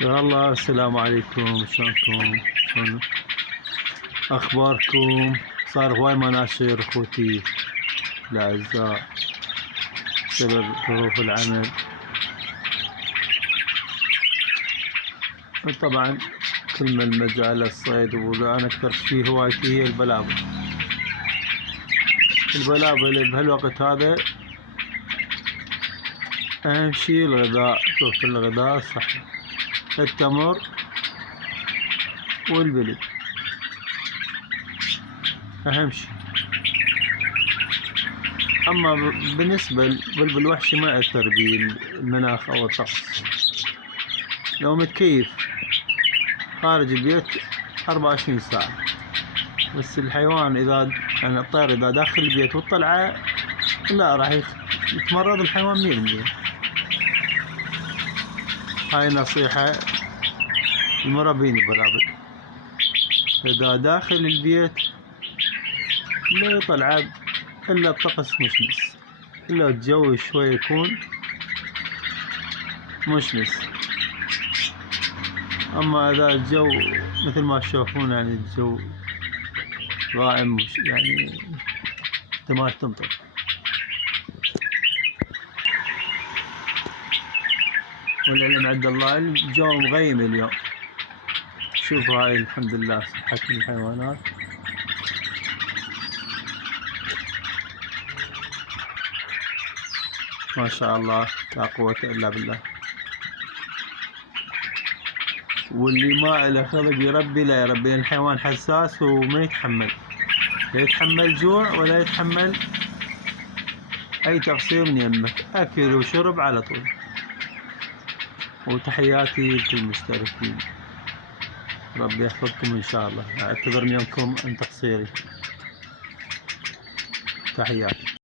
يلا السلام عليكم، شلونكم؟ شلون اخباركم؟ صار هواي مناشر اخوتي الاعزاء بسبب ظروف العمل. طبعا كل ما المجال الصيد، وانا اكثر شي هوايتي هي البلابل. البلابل بهالوقت هذا اهم شي الغذاء، توفر الغذاء الصحي، التمر والبلد اهم شي. اما بالنسبة للبلبل الوحشي ما يأثر بالمناخ او الطقس، لو متكيف خارج البيت 24 ساعة. بس الحيوان اذا يعني الطير اذا داخل البيت والطلعة لا راح يتمرض الحيوان 100%. هاي نصيحة المربين البلابل، اذا داخل البيت لا يطلع الا الطقس مشمس، الا الجو شوي يكون مشمس. اما اذا الجو مثل ما تشوفون يعني الجو غائم، يعني احتمال تمطر، والعلم عند الله. الجو مغيم اليوم. شوفوا هاي الحمد لله صحة الحيوانات. ما شاء الله لا قوة الا بالله. واللي ما له خلق يربي لا يربي، الحيوان حساس وما يتحمل، لا يتحمل جوع ولا يتحمل اي تقصير من يمك، اكل وشرب على طول. وتحياتي لكل المشتركين، ربي يحفظكم ان شاء الله. اعتذر منكم عن تقصيري. تحياتي.